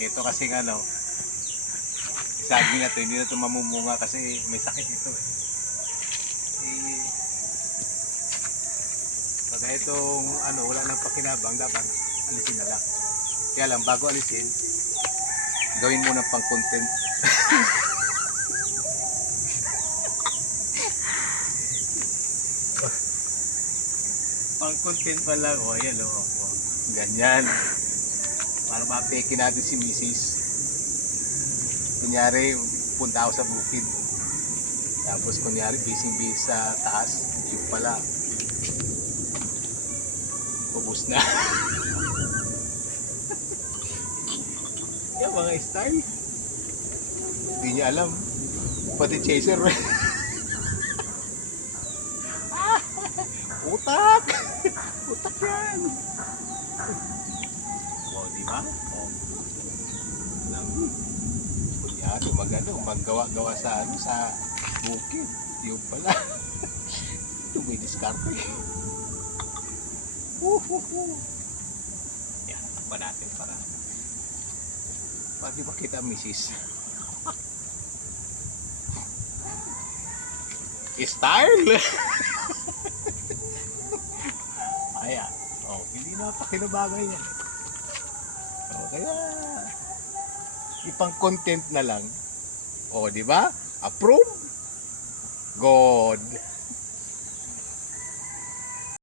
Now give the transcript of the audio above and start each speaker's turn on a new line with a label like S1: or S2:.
S1: Ito kasi ano, saging na to, hindi na to mamumunga kasi may sakit ito eh. Eh, pag itong ano, wala nang pakinabang, dapat alisin na lang. Kaya lang, bago alisin, gawin mo ng pang content. pang content pa lang, o ayan o. Oh, ganyan. Para mapeke natin si Mrs. Kunyari, punta ako sa bukid. Tapos kunyari, busy-busy sa taas. Yung pala, ubus na. Yan, mga style. Hindi niya alam. Pati chaser. Utak! Utak yan! O, di ba? O. Lami. Kunyari, magano, maggawa-gawa sa ano, sa bukid. Yung pala. Ito may diskarte. Uhuhu. Yan, takpa natin para di ba kita misis? Style! Kaya, oh, hindi na pakinabagay yan. Oh, kaya, ipang content na lang. Oh, di ba? Approve? God.